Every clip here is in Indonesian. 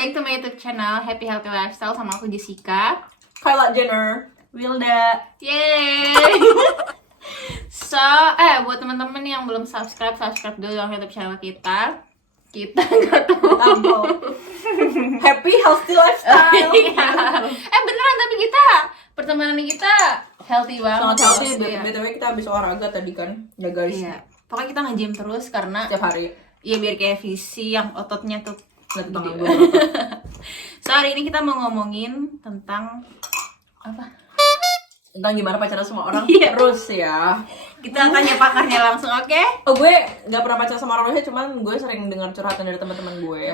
back to my YouTube channel Happy Healthy Lifestyle sama aku Jessica, Kyla Jenner, Wilda. Yeay. So, buat teman-teman yang belum subscribe dulu yang YouTube channel kita nggak tahu. Happy Healthy Lifestyle. Beneran, tapi pertemanan kita healthy banget. Sangat healthy. Iya. BTW kita habis olahraga tadi kan, ya guys. Iya. Pokoknya kita nge-gym terus karena Setiap hari. ya biar kayak visi yang ototnya tuh Lihat gede. tangan gue. So, hari ini kita mau ngomongin tentang apa? Tentang gimana pacaran sama orang Iya. terus ya. Kita tanya pakarnya langsung, oke? Oh, gue gak pernah pacaran sama orang Rusia, cuman gue sering dengar curhatan dari teman-teman gue.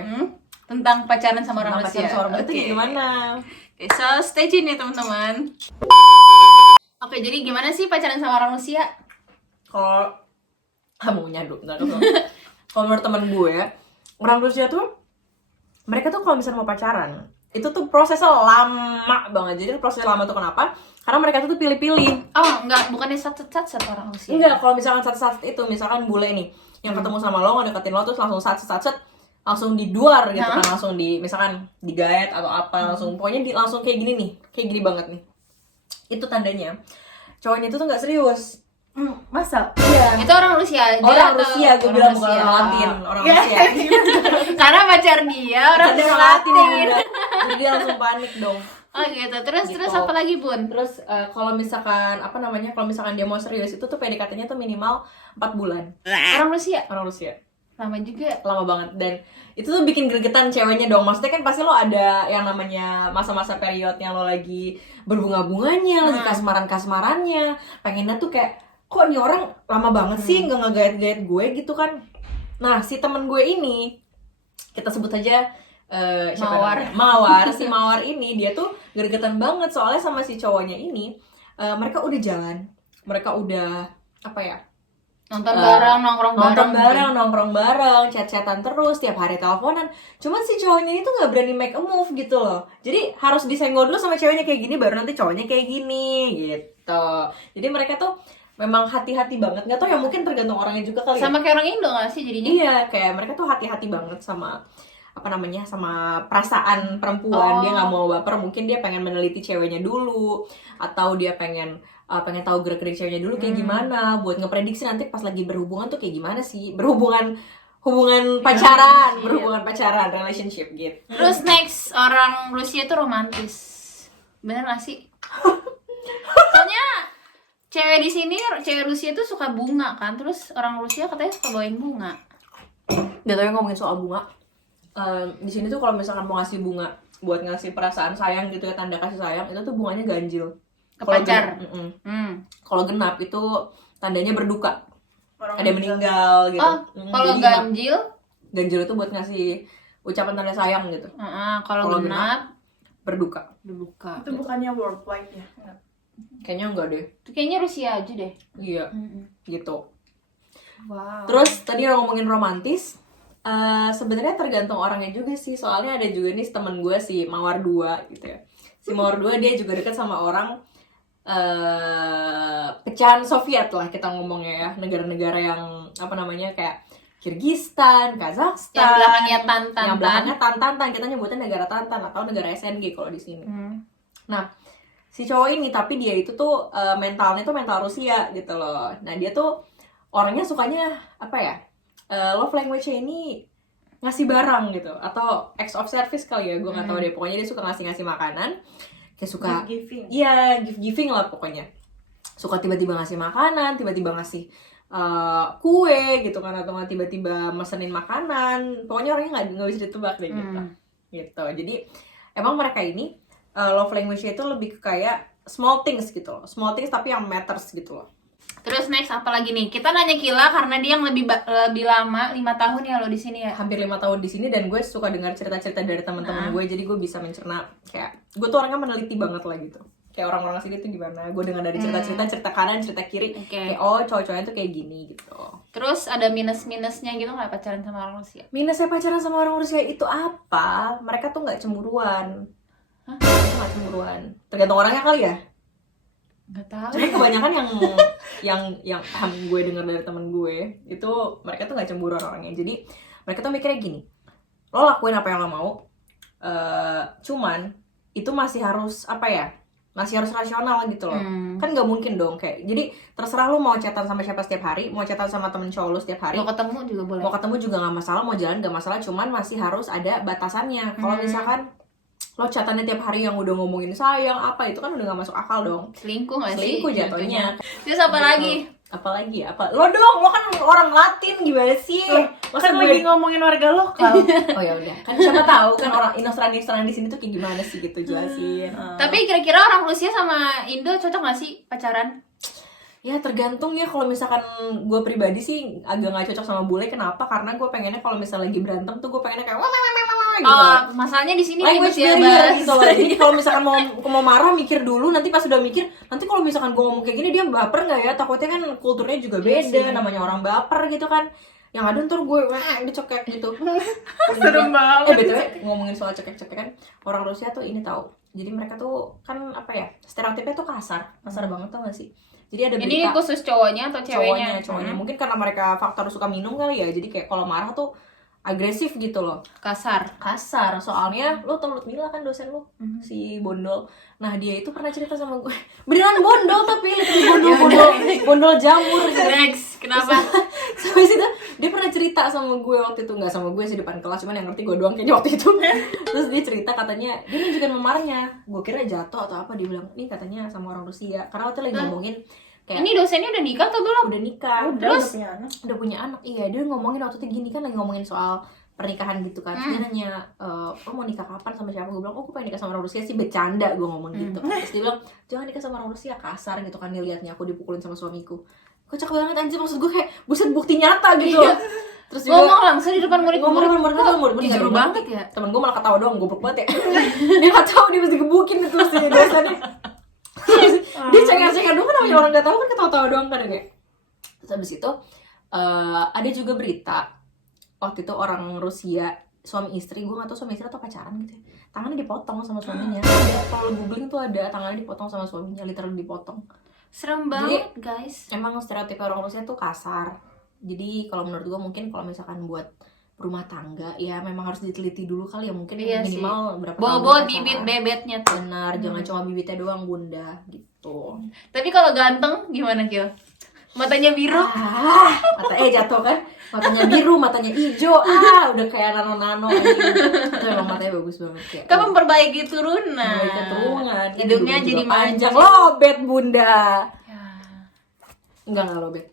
Tentang pacaran sama orang Tentang Rusia. pacaran sama orang itu Oke. gimana? Oke, so stay tune ya teman-teman. Oke, jadi gimana sih pacaran sama orang Rusia? Kalau mau nyaduk, enggak tahu. Kalau menurut teman gue, orang Rusia tuh mereka tuh kalau misalnya mau pacaran, itu tuh prosesnya lama banget. Jadi prosesnya lama tuh kenapa? Karena mereka tuh pilih-pilih. Oh, enggak, bukannya satu orang Rusia. Enggak, kalau misalkan sat itu, misalkan bule nih yang ketemu sama lo, ngedeketin lo terus langsung sat langsung di duar gitu kan, langsung di misalkan digaet atau apa, langsung pokoknya langsung kayak gini nih, kayak gini banget nih. Itu tandanya cowoknya itu tuh nggak serius. Masa? Iya. Itu orang Rusia. Orang Rusia, gue bilang bukan orang Latin, orang Rusia. Karena pacar dia orang Latin. Latin. Jadi dia langsung panik dong. Oh gitu. Terus Gitu. apa lagi, Bun? Terus kalau misalkan kalau misalkan dia mau serius itu tuh PDKT-nya tuh minimal 4 bulan. Orang Rusia. Orang Rusia. Lama juga. Lama banget, dan itu tuh bikin gregetan ceweknya dong. Maksudnya kan pasti lo ada yang namanya masa-masa period yang lo lagi berbunga-bunganya, lagi kasmaran-kasmarannya, pengennya tuh kayak kok nih orang lama banget sih nggak ngegait-gait gue gitu kan. Nah, si temen gue ini kita sebut aja siapa Mawar. namanya? Mawar. Si Mawar ini dia tuh gregetan banget soalnya sama si cowoknya ini. Mereka udah jalan, mereka udah apa ya, Nonton bareng, nongkrong bareng, chat-chatan terus, tiap hari teleponan. Cuman si cowoknya itu nggak berani make a move gitu loh. Jadi harus disenggol dulu sama ceweknya kayak gini, baru nanti cowoknya kayak gini gitu. Jadi mereka tuh memang hati-hati banget. Nggak tau ya, mungkin tergantung orangnya juga kali. Sama kayak orang Indo nggak sih jadinya? Iya, kayak mereka tuh hati-hati banget sama apa namanya, sama perasaan perempuan. Dia nggak mau baper, mungkin dia pengen meneliti ceweknya dulu, atau dia pengen tahu gerak-gerik ceweknya dulu kayak gimana, buat ngeprediksi nanti pas lagi berhubungan tuh kayak gimana sih, hubungan pacaran, relationship gitu. Terus next, orang Rusia tuh romantis. Bener gak sih? Soalnya cewek Rusia tuh suka bunga kan, terus orang Rusia katanya suka bawain bunga. Gak tau ya, ngomongin soal bunga, di sini tuh kalau misalkan mau ngasih bunga buat ngasih perasaan sayang gitu ya, tanda kasih sayang, itu tuh bunganya ganjil. Ke pacar. Kalau genap itu tandanya berduka, Orang ada yang meninggal gitu. Kalau Jadi ganjil itu buat ngasih ucapan tanda sayang gitu. kalau genap Berduka. berduka. Itu bukannya worldwide ya? Kayaknya enggak deh. Itu kayaknya Rusia aja deh. Iya, gitu. Wow. Terus tadi ngomongin romantis, sebenarnya tergantung orangnya juga sih. Soalnya ada juga nih temen gue, si Mawar 2 gitu ya. Si Mawar 2 dia juga dekat sama orang pecahan Soviet lah kita ngomongnya ya. Negara-negara yang apa namanya, kayak Kyrgyzstan, Kazakhstan. Yang belakangnya Tantan. Yang belakangnya Tantan. Kita nyebutnya negara Tantan atau negara SNG kalau di sini. Nah, si cowok ini tapi dia itu tuh mentalnya tuh mental Rusia gitu loh. Nah, dia tuh orangnya sukanya apa ya, love language-nya ini ngasih barang gitu, atau acts of service kali ya, gue nggak tahu deh. Pokoknya dia suka ngasih makanan, kayak suka Giving. iya, giving lah pokoknya. Suka tiba-tiba ngasih makanan, tiba-tiba ngasih kue gitu kan, atau nggak tiba-tiba mesenin makanan. Pokoknya orangnya nggak bisa ditebak deh gitu. Jadi emang mereka ini love language-nya itu lebih ke kayak small things gitu loh, small things tapi yang matters gitu loh. Terus next apa lagi nih? Kita nanya Kila karena dia yang lebih lama, 5 tahun ya lo di sini ya. Hampir 5 tahun di sini, dan gue suka dengar cerita-cerita dari teman-teman gue, jadi gue bisa mencerna, kayak gue tuh orangnya meneliti banget lah gitu. Kayak orang-orang sini tuh gimana, gue dengar dari cerita kanan, cerita kiri, kayak cowok-cowoknya tuh kayak gini gitu. Terus ada minusnya gitu nggak pacaran sama orang Rusia? Minusnya pacaran sama orang Rusia itu apa? Mereka tuh nggak cemburuan. Mereka nggak cemburuan. Tergantung orangnya kali ya. Nggak tahu. Cuma kebanyakan yang gue dengar dari temen gue itu, mereka tuh nggak cemburuan orangnya. Jadi mereka tuh mikirnya gini, lo lakuin apa yang lo mau, Cuman itu masih harus apa ya, masih harus rasional gitu loh. Kan nggak mungkin dong kayak, jadi terserah lu mau chatan sama siapa setiap hari, mau chatan sama temen cowok lu setiap hari, Mau ketemu juga boleh. mau ketemu juga nggak masalah, mau jalan nggak masalah, cuman masih harus ada batasannya. Kalau misalkan lo chatannya tiap hari yang udah ngomongin sayang apa, itu kan udah nggak masuk akal dong. Selingkuh nggak sih? Selingkuh jatuhnya. Terus apa lagi? Apalagi apa? Lo dong, lo kan orang Latin, gimana sih? Masa Kan gue lagi ngomongin warga lokal. oh ya udah, kan siapa tahu kan orang Inostranan di sini tuh kayak gimana sih gitu, jelasin. Tapi kira-kira orang Rusia sama Indo cocok nggak sih pacaran? Ya tergantung ya, kalau misalkan gue pribadi sih agak nggak cocok sama bule. Kenapa? Karena gue pengennya kalau misalnya lagi berantem tuh gue pengennya kayak wah gitu. Oh, masalahnya di sini Language ya, barrier Bas. gitu loh. Jadi kalau misalkan mau marah mikir dulu, nanti pas udah mikir, nanti kalau misalkan gue ngomong kayak gini dia baper nggak ya? Takutnya kan kulturnya juga beda, namanya orang baper gitu kan. Yang ada ntar gue dicekek gitu. Serem banget. BTW ngomongin soal cekek-cekek kan, orang Rusia tuh ini tahu. Jadi mereka tuh kan apa ya, stereotipnya tuh kasar banget, tau gak sih? Jadi ada Ini berita khusus cowoknya atau ceweknya? cowoknya. Mungkin karena mereka faktor suka minum kali ya. Jadi kayak kalau marah tuh agresif gitu loh. Kasar. Soalnya lo tau Lutmila kan dosen lo, si Bondol. Nah dia itu pernah cerita sama gue, beneran Bondol tapi bondol jamur gitu. Next, kenapa? Sampai situ dia pernah cerita sama gue waktu itu, nggak sama gue sih, depan kelas, cuman yang ngerti gue doang kayaknya waktu itu. Terus dia cerita katanya dia nunjukin memarnya, gue kira jatuh atau apa, dia bilang ini katanya sama orang Rusia karena waktu itu lagi ngomongin kayak Ini dosennya udah nikah atau belum? udah nikah, Terus? udah punya anak. Iya, dia ngomongin waktu itu gini kan, lagi ngomongin soal pernikahan gitu kan. Terus dia nanya, lo mau nikah kapan sama siapa? Gue bilang, oh gue pengen nikah sama orang Rusia sih, bercanda gue ngomong gitu. Terus dia bilang, jangan nikah sama orang Rusia, kasar gitu kan, dilihatnya aku dipukulin sama suamiku. Kocak banget anjir, maksud gue kayak buset, bukti nyata gitu. Terus juga Ngomong langsung di depan murid-murid. Jujur banget ya. Temen gue malah ketawa doang, goblok banget ya. Dia gak tahu, dia mesti gebukin itu si dosennya. Dia cengar-cengar doang kan, namanya orang gak tahu kan, ketawa-tawa doang kan kayak. Terus habis itu ada juga berita waktu itu orang Rusia, suami istri, gue gak tahu suami istri atau pacaran gitu ya, tangannya dipotong sama suaminya. Ada, kalau googling tuh ada tangannya dipotong sama suaminya, literally dipotong. Serem banget, guys. Emang stereotip orang Rusia tuh kasar. Jadi kalau menurut gue mungkin kalau misalkan buat rumah tangga ya memang harus diteliti dulu kali ya, mungkin Iya minimal berapa Bobot tahun bibit pacaran. bebetnya tuh. Benar, jangan cuma bibitnya doang bunda gitu. Tapi kalau ganteng gimana, Kil? Matanya biru? Jatuh kan, matanya biru, matanya hijau, udah kayak nano itu emang matanya bagus banget kayak. Kan memperbaiki turunan. Keturunan, Hidungnya jadi panjang, mancung. lobet bunda. Ya. Enggak lobet.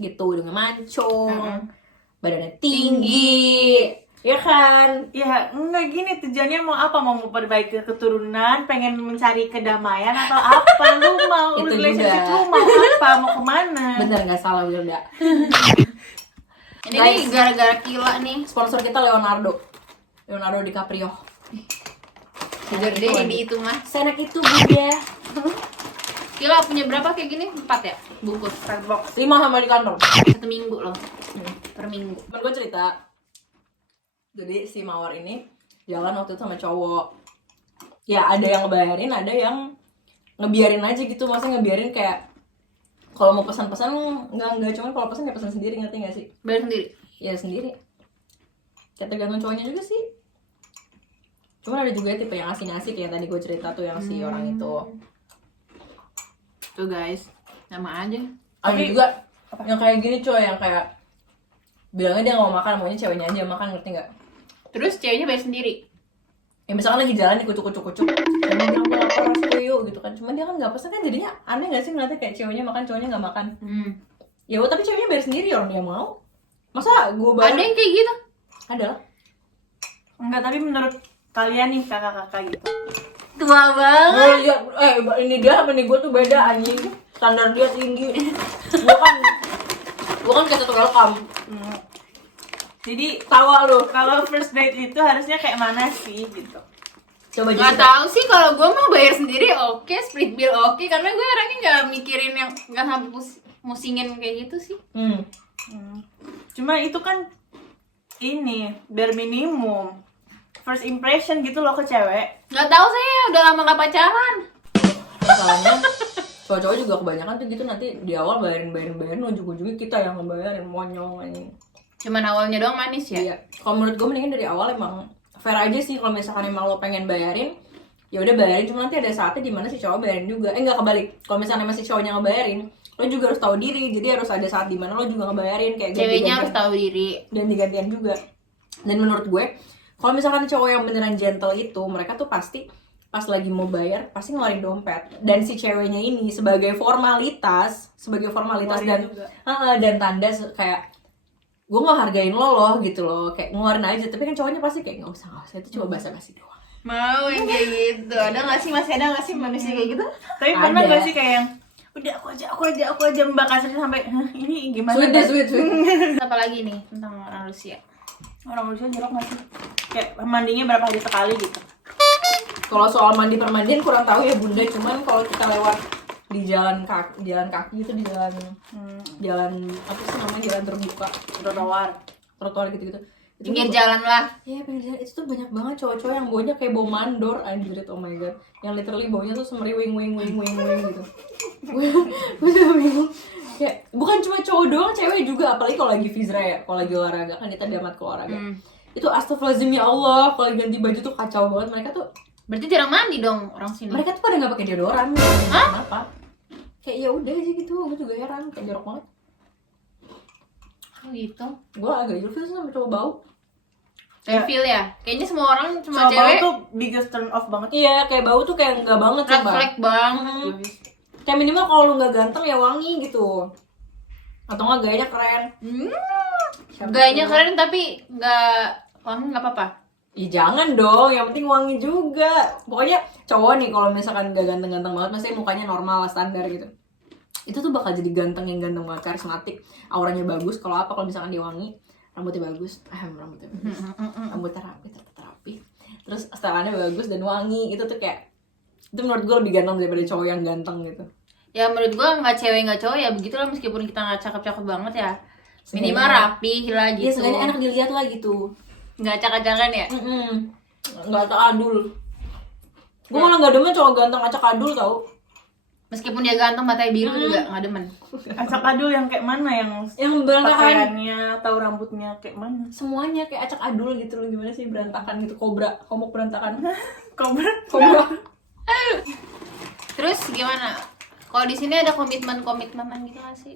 Gitu, hidungnya mancung, badannya tinggi, ya kan? Ya enggak, gini tujuannya mau apa? Mau memperbaiki keturunan, pengen mencari kedamaian atau apa? Lu mau Itu relationship, juga. lu mau apa? Mau kemana? Bener nggak salah Wilda. Ini Guys. nih gara-gara Kila nih. Sponsor kita Leonardo DiCaprio. Jujur deh Itu di itu mah. Senak itu bunda. Kila punya berapa kayak gini? 4 ya? Bungkus. Redbox. 5 sama di kantor. 1 minggu loh. Per minggu. Temen gue cerita, jadi si Mawar ini jalan waktu itu sama cowok. Ya ada yang ngebayarin, ada yang ngebiarin aja gitu. Maksudnya ngebiarin kayak kalau mau pesan-pesan enggak, cuman kalau pesan ya pesan sendiri, ngerti gak sih? Bayar sendiri. Ya sendiri. Kayak tergantung cowoknya juga sih. Cuman ada juga tipe yang ngasih-ngasih kayak tadi gue cerita tuh, yang si orang itu. Tuh guys, sama aja. Ada juga yang kayak gini coy, yang kayak bilangnya dia nggak mau makan, maunya ceweknya aja yang makan, ngerti nggak? Terus ceweknya bayar sendiri. Ya misalkan lagi jalan nih kucuk-kucuk, dan dia bilang gue lapar, harus yuk gitu kan. Cuman dia kan nggak pesen kan, jadinya aneh nggak sih ngeliatnya kayak ceweknya makan, cowoknya nggak makan. Ya tapi ceweknya bayar sendiri, orang dia mau. Masa gue bayar? Ada yang kayak gitu? Ada lah. Enggak, tapi menurut kalian nih kakak-kakak gitu, Tua banget. Ini dia apa nih, gue tuh beda anjing. Standar dia tinggi. Gue kan kayak satu welcome. jadi Tawa lu. kalau first date itu harusnya kayak mana sih gitu? Coba Gak cerita. tahu sih, kalau gue mau bayar sendiri oke, split bill oke, karena gue orangnya nggak mikirin yang nggak sampai musingin kayak gitu sih. Cuma itu kan ini bare minimum first impression gitu loh ke cewek. Nggak tahu, saya udah lama nggak pacaran. Masalahnya cowok-cowok juga kebanyakan tuh gitu, nanti di awal bayarin ujung-ujungnya kita yang ngebayarin, monyong anjing. Cuman awalnya doang manis ya. Iya. Kalau menurut gue mendingan dari awal emang fair aja sih kalau misalkan emang lo pengen bayarin, ya udah bayarin. Cuma nanti ada saatnya dimana si cowok bayarin juga. Enggak, kebalik, kalau misalnya emang si cowoknya ngebayarin, lo juga harus tahu diri. Jadi harus ada saat dimana lo juga ngebayarin, kayak Ceweknya harus tahu diri. ganti-gantian juga. Dan menurut gue kalau misalkan cowok yang beneran gentle itu, mereka tuh pasti pas lagi mau bayar pasti ngeluarin dompet. Dan si ceweknya ini sebagai formalitas Ngeluarin dan tanda kayak gue nggak hargain lo loh gitu loh, kayak ngeluarin aja. Tapi kan cowoknya pasti kayak nggak usah, itu cuma basa-basi doang. Mau yang kayak gitu. Ada nggak sih, masih ada nggak sih manusia kayak gitu? Tapi pernah Ada. gak sih kayak yang udah aku aja Mbak kasih sampai "Hah, ini gimana?" Sweet deh, sweet. Apa lagi nih tentang orang Rusia? Orang Rusia jorok gak sih? Kayak mandinya berapa hari sekali gitu. Kalau soal mandi permandian kurang tahu ya bunda, cuman kalau kita lewat di jalan kaki itu, di jalan apa sih namanya, jalan terbuka, trotoar gitu-gitu, itu Pinggir tuh- jalan lah. Iya, pinggir jalan itu tuh banyak banget cowok-cowok yang baunya kayak bau mandor, anjir. Oh my god, yang literally baunya tuh semeriwing wing gitu. Gue juga bingung. Ya, bukan cuma cowok doang, cewek juga. Apalagi kalau lagi fizra ya, kalau lagi olahraga kan kita diamat ke olahraga. Itu astagfirullahaladzim ya Allah, kalau lagi ganti baju tuh kacau banget. Mereka tuh Berarti jarang mandi dong orang sini. pada nggak pakai deodoran. Kenapa? Kayak ya udah aja gitu, gue juga heran, kayak jorok banget. Oh gitu. Gue agak ilfil sama cowok bau. Feel ya. Kayaknya semua orang cuma Sama cewek tuh biggest turn off banget. Iya, kayak bau tuh kayak nggak banget red coba. flag banget. Kayak minimal kalau lu nggak ganteng ya wangi gitu, atau nggak gayanya keren. Gayanya keren tapi nggak wangi nggak apa-apa. Ih jangan dong, yang penting wangi juga. Pokoknya cowok nih kalau misalkan gak ganteng-ganteng banget, maksudnya mukanya normal lah, standar gitu, itu tuh bakal jadi ganteng yang ganteng banget, karismatik, auranya bagus. Kalau apa, kalau misalkan dia wangi, rambutnya bagus, rambutnya rapi, terus setelannya bagus dan wangi, itu tuh kayak, itu menurut gue lebih ganteng daripada cowok yang ganteng gitu. Ya menurut gua nggak cewek nggak cowok ya begitulah, meskipun kita nggak cakep-cakep banget ya. Minimal rapi lah Iya, gitu. seenggaknya enak dilihat lah gitu. Nggak acak-acakan ya. Nggak acak adul. Gue malah nggak demen cowok ganteng acak adul tau. Meskipun dia ganteng matanya biru juga nggak demen. Acak adul yang kayak mana, yang Berantakan. pakaiannya atau rambutnya kayak mana? Semuanya kayak acak adul gitu loh. Gimana sih, berantakan gitu, komuk berantakan. Kobra. Terus gimana? Kalau di sini ada komitmen-komitmenan gitu nggak sih?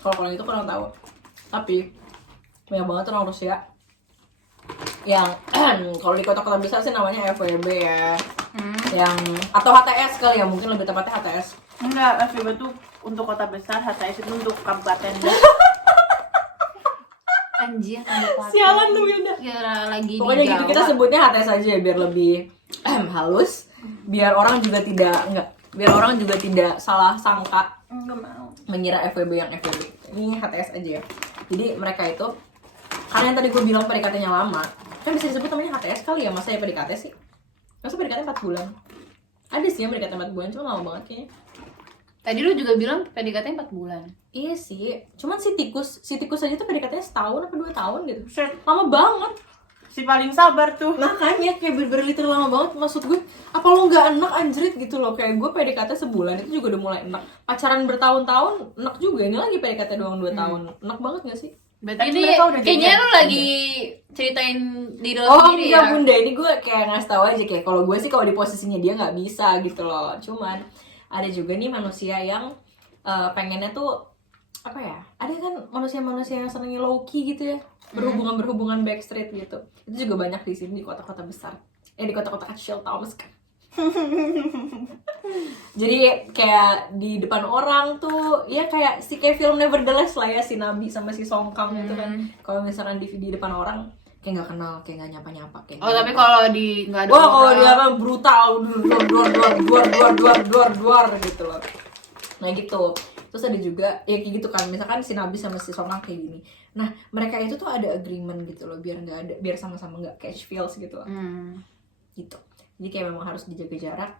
Kalau itu kurang tahu. Tapi banyak banget orang Rusia yang kalau di kota-kota besar sih namanya FWB ya. Yang atau HTS kali ya, mungkin lebih tepatnya HTS. Enggak, FWB tuh untuk kota besar, HTS itu untuk kabupaten. Anjir, kabupaten. Sialan tuh Yunda. Kira lagi Pokoknya di gitu, Jawa. kita sebutnya HTS aja ya, biar lebih halus, biar orang juga tidak salah sangka Enggak mau. mengira FWB yang FWB. Ini HTS aja ya. Jadi mereka itu, karena yang tadi gue bilang PDKT-nya lama, kan bisa disebut namanya HTS kali ya. Masa ya PDKT sih? Masa PDKT 4 bulan? Ada sih yang PDKT 4 bulan, cuma lama banget kayaknya. Tadi lu juga bilang PDKT 4 bulan. Iya sih, cuman si tikus aja tuh PDKT-nya setahun apa 2 tahun gitu. Set, Lama banget. si paling sabar tuh. Makanya kayak bener-bener literal lama banget. Maksud gue, apa lo nggak enak anjrit gitu loh. Kayak gue PDKT sebulan itu juga udah mulai enak. Pacaran bertahun-tahun enak juga. Ini lagi PDKT doang 2 tahun. Enak banget gak sih? Berarti Tapi ini mereka udah kayaknya jadian. lu lagi ceritain diri lu Oh sendiri enggak ya. bunda, ini gue kayak ngasih tahu aja. Kayak kalau gue sih kalau di posisinya dia nggak bisa gitu loh. Cuman ada juga nih manusia yang pengennya tuh apa ya, ada kan manusia-manusia yang senengnya low key gitu ya, berhubungan backstreet gitu. Itu juga banyak di sini, di kota-kota besar, di kota-kota kecil tau mas kan. Jadi kayak di depan orang tuh ya kayak film Nevertheless lah ya, si Nabi sama si Song Kang gitu kan. Kalau misalkan di depan orang kayak nggak kenal, kayak nggak nyapa kayak Oh tapi kalau di nggak ada wah kalau orang. dia kan brutal, duar gitu loh. Nah gitu. Terus ada juga ya kayak gitu kan, misalkan si Nabi sama si Sonang kayak gini. Nah mereka itu tuh ada agreement gitu loh, biar sama-sama nggak catch feels gitu loh. Gitu. Jadi kayak memang harus dijaga jarak.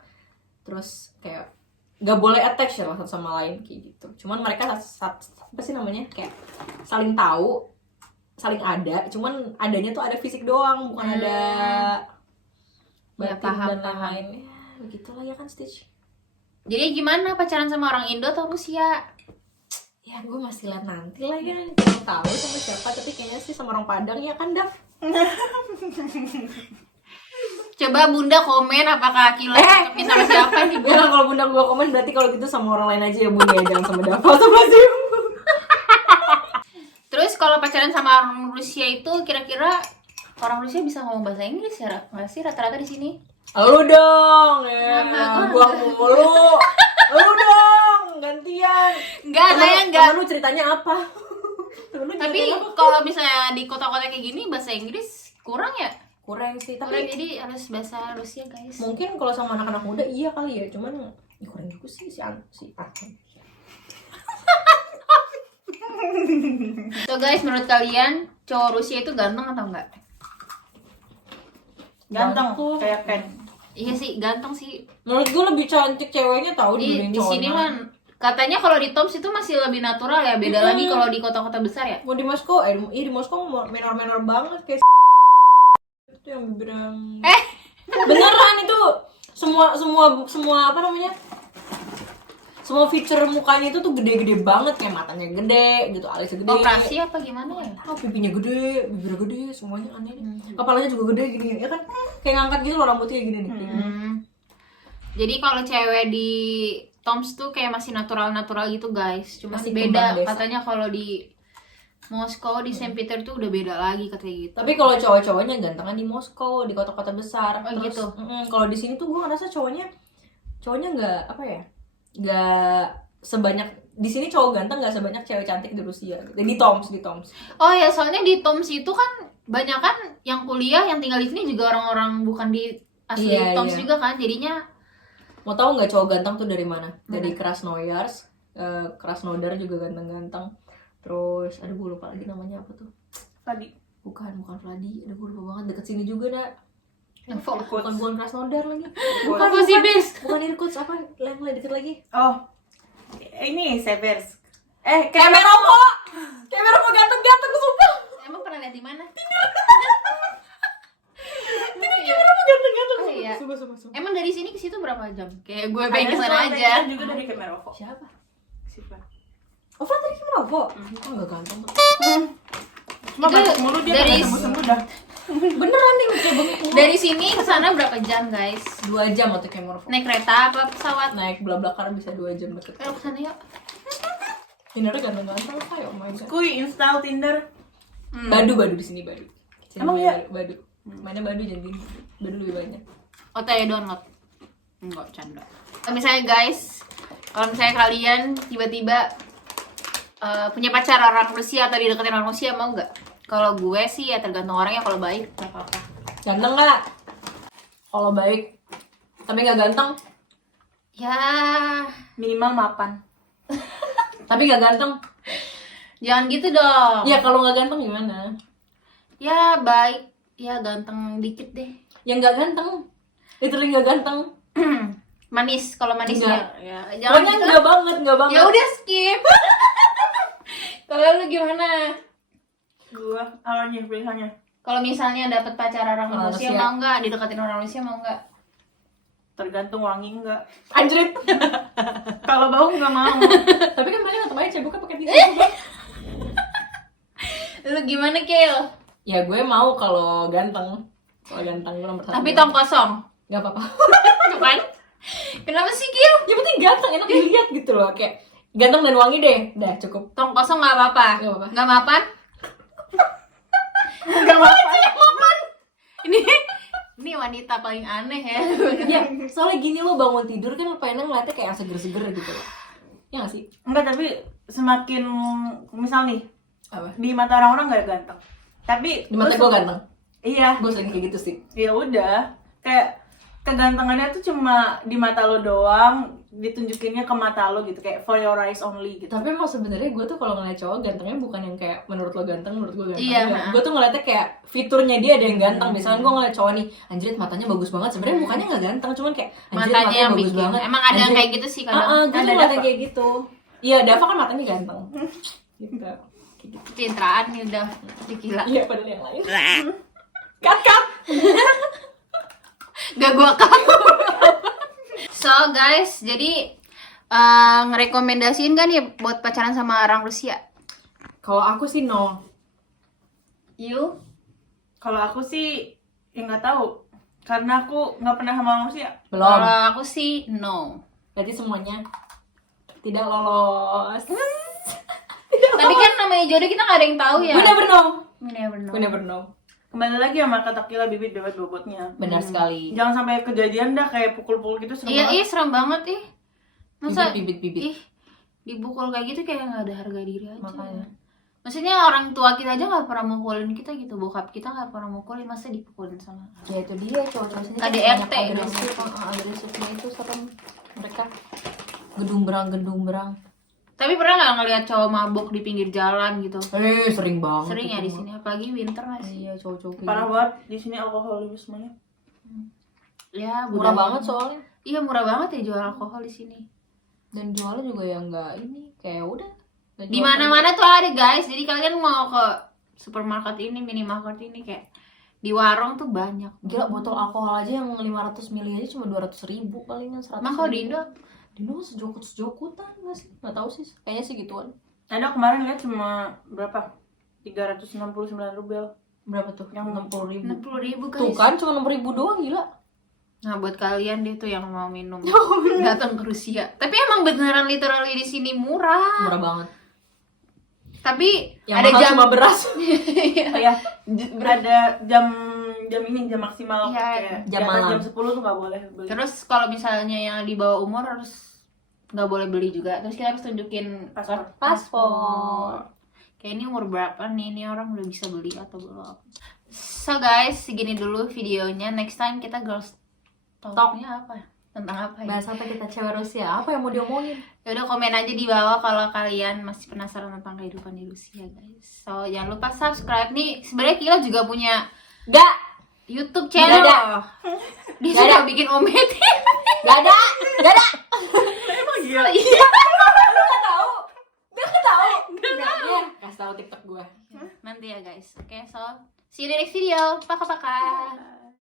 Terus kayak nggak boleh attach ya lah satu sama lain kayak gitu. Cuman mereka apa sih namanya, kayak saling tahu, saling ada. Cuman adanya tuh ada fisik doang, bukan ada Ya, batin paham. dan lain-lain. Ya begitulah ya kan Stitch. Jadi gimana pacaran sama orang Indo atau Rusia? Ya gue masih lihat nanti lah ya, belum tahu sama siapa, tapi kayaknya sih sama orang Padang ya kan, Dav? Coba Bunda komen apakah Akila cocoknya sama siapa nih, Bu? Ya kalau bunda gue komen berarti kalau gitu sama orang lain aja ya bunda ya, jangan sama Dava sama Sim. Terus kalau pacaran sama orang Rusia itu kira-kira orang Rusia bisa ngomong bahasa Inggris ya? Nggak sih rata-rata di sini? Lu dong, ya buang mulu. Lu dong, gantian. Enggak, saya enggak. Temen lu ceritanya apa? Temen lu Tapi ceritanya apa? kalau misalnya di kota-kota kayak gini bahasa Inggris kurang ya? Kurang sih, Kurang, tapi jadi harus bahasa Rusia guys. mungkin kalau sama anak-anak muda iya kali ya, cuman ya kurang juga sih si So guys, menurut kalian cowok Rusia itu ganteng atau enggak? Ganteng Ganteng. kayak Ken. Iya sih, ganteng sih. Menurut gue lebih cantik ceweknya tahu Di dibanding sini cowoknya. kan katanya kalau di Toms itu masih lebih natural ya, beda lagi kalau di kota-kota besar ya. Mau di Moskow, di Moskow menor-menor banget kayak itu yang bibirnya. Beneran itu semua apa namanya? Semua feature mukanya itu tuh gede-gede banget, kayak matanya gede gitu, alisnya gede. Operasi apa gimana ya? Pipinya gede, bibirnya gede, semuanya aneh. Kepalanya juga gede gini ya kan? Kayak ngangkat gitu loh rambutnya kayak gini nih. Jadi kalau cewek di Toms tuh kayak masih natural-natural gitu guys. Cuma Masih beda kembang desa. katanya kalau di Moskow, di Saint Peter tuh udah beda lagi katanya gitu. Tapi kalau cowok-cowoknya gantengan di Moskow, di kota-kota besar. Oh, Terus, gitu. Kalau di sini tuh gue ngerasa cowoknya nggak apa ya, nggak sebanyak di sini cowok ganteng nggak sebanyak cewek cantik di Rusia. Di Toms. Oh ya, soalnya di Toms itu kan banyak kan yang kuliah, yang tinggal di sini juga orang-orang bukan di asli Iya, Toms iya. juga kan. Jadinya Mau tahu nggak cowok ganteng tuh dari mana? Dari Krasnoyarsk, Krasnodar juga ganteng-ganteng. Terus, aduh gue lupa lagi namanya apa tuh? Tadi Bukan Vladi, aduh gue lupa banget, deket sini juga dah. Info. Bukan Krasnodar lagi. Apa sih, Bis? Bukan Irkutsk, apa? Yang deket lagi. oh ini Severs. Kemerovo ganteng sumpah. Emang pernah lihat di mana? Ganteng. Oh iya. Sumpah. Emang dari sini ke situ berapa jam? Kayak gue Ada pengen kesana soalnya aja. kita juga dari Kemerovo. Siapa? Siapa? Oh, Vlad dari Kemerovo. Oh, enggak ganteng tuh. Cuma Itu batuk mulu dia dari- kagak sembuh-sembuh dah. Beneran nih, kayak bengek mulu. Dari sini ke sana berapa jam, guys? 2 jam atau Kemerovo. Naik kereta apa pesawat? Naik BlaBlaCar bisa 2 jam deket. Ayo ke sana yuk. Tindernya ganteng-ganteng kayak oh my god. Kuy install Tinder. Badu di sini Badu. Sini Emang iya? Badu. Mana Badu jadi Badu lebih banyak. OTW download. Enggak, canda. Misalnya guys, kalau misalnya kalian tiba-tiba punya pacar orang Rusia atau dideketin orang Rusia, mau nggak? Kalau gue sih ya tergantung orangnya, kalau baik nggak apa-apa. Ganteng nggak? Kalau baik, tapi nggak ganteng. Ya, Minimal mapan. Tapi nggak ganteng. jangan gitu dong. Ya kalau nggak ganteng gimana? Ya baik, ya ganteng dikit deh. Yang nggak ganteng, literally nggak ganteng. Manis, kalau manis Enggak. ya jangan Pokoknya gitu. nggak banget. Ya udah skip. Kalau lu gimana? Gua awalnya pilihannya. Kalau misalnya dapet pacar orang Orang Rusia, Rusia. mau nggak? Dideketin orang Rusia mau nggak? Tergantung wangi enggak. Anjrit. Kalau bau enggak mau. Tapi kan mereka tetap aja ceboknya pakai tisu juga. Lu gimana, Kil? Ya gue mau kalau ganteng. Kalau ganteng gue nomor 1. Tapi tong kosong. Nggak apa-apa. Tuh kan? Kenapa sih, Kil? Yang penting ganteng, enak dilihat gitu loh. Kayak ganteng dan wangi deh. Udah cukup. Tong kosong nggak apa-apa. Nggak apa-apa. Nggak mapan? Enggak apa-apa. Ini wanita paling aneh ya. Ya soalnya gini lo bangun tidur kan lo pengen ngeliatnya kayak yang seger-seger gitu loh. Ya nggak sih? Enggak, tapi semakin misal nih Apa? di mata orang-orang nggak ganteng. Tapi Di mata gue ganteng. Iya, Gue sering kayak gitu sih. ya udah. Kayak kegantengannya tuh cuma di mata lo doang, ditunjukinnya ke mata lo gitu, kayak for your eyes only gitu. Tapi emang sebenarnya gue tuh kalau ngeliat cowok gantengnya bukan yang kayak menurut lo ganteng, menurut gue ganteng. Iya. Enggak. Gue tuh ngeliatnya kayak fiturnya dia ada yang ganteng. Misalnya gue ngeliat cowok nih, anjrit matanya bagus banget. Sebenarnya mukanya nggak ganteng, cuman kayak anjrit Matanya yang bagus bikin. banget. Emang ada yang Anjrit. kayak gitu sih kadang. Gue tuh Ada ngeliatnya Dava. kayak gitu. Iya, Dava kan matanya ganteng. Gitu. Kayak gitu. Citraan nih udah dikila. Iya, padahal yang lain. Cut. Gak gua kamu. So guys, jadi ngerekomendasiin kan ya buat pacaran sama orang Rusia? Kalau aku sih no. You? Kalau aku sih ya nggak tahu, karena aku nggak pernah sama manusia. Belum. Kalau aku sih no. Berarti semuanya tidak lolos. Tapi kan namanya jodoh kita nggak ada yang tahu ya. We never know. We never know. We never know. Kembali lagi sama kata Kila, bibit bebet bobotnya. Benar sekali. Jangan sampai kejadian dah kayak pukul-pukul gitu serem Iya, banget. serem banget ih. Masa Bibit. ih dibukul kayak gitu kayak nggak ada harga diri aja. Makanya. Maksudnya orang tua kita aja nggak pernah mukulin kita gitu, bokap kita nggak pernah mukulin, masa dipukulin sama Ya itu dia cowok-cowok sini KDRT agresif, agresifnya itu serem mereka gedumbrang. Tapi pernah nggak ngeliat cowok mabuk di pinggir jalan gitu? Sering banget. Sering ya itu di mah. sini, apalagi winter masih. Iya cowok-cowok kayak Parah gitu. banget di sini alkoholismenya. Ya, Murah budaya. banget soalnya. Iya murah banget ya jual alkohol di sini. Dan jualnya juga yang enggak ini kayak udah. nggak Di jual mana-mana tuh ada guys. Jadi kalian mau ke supermarket ini, minimarket ini kayak di warung tuh banyak. Gila, botol alkohol aja yang 500 ml aja cuma 200.000 palingan 100. Emang kalau di Indo Di Indo sejokutan nggak sih? Nggak tahu sih, kayaknya sih gituan. Ada kemarin lihat cuma berapa? 369 rubel. Berapa tuh? Yang 60.000. 60.000 guys. Tuh kan cuma 6.000 doang, gila. Nah buat kalian deh tuh yang mau minum Oh, datang ke Rusia. Tapi emang beneran literally di sini murah. Murah banget. Tapi Yang ada mahal jam cuma beras. Ya, ada jam ini jam maksimal Iya, kayak jam di atas malam. jam 10 tuh nggak boleh beli. Terus kalau misalnya yang di bawah umur harus nggak boleh beli juga. Terus kita harus tunjukin paspor. Kayak ini umur berapa nih? Ini orang udah bisa beli atau belum? So guys, segini dulu videonya. Next time kita girls talk-nya apa? Tentang apa ya? Bahas apa kita cewek Rusia? Apa yang mau diomongin? Yaudah komen aja di bawah kalau kalian masih penasaran tentang kehidupan di Rusia guys. So jangan lupa subscribe nih. Sebenarnya Kila juga punya Gak, YouTube channel. Nggak loh. Dia Nggak suka ada. bikin omelet. gak ada. Emang gila. Iya. Gak tahu. Ya, kasih tahu TikTok gue. Nanti ya guys. Oke, so see you di next video. Paka-paka.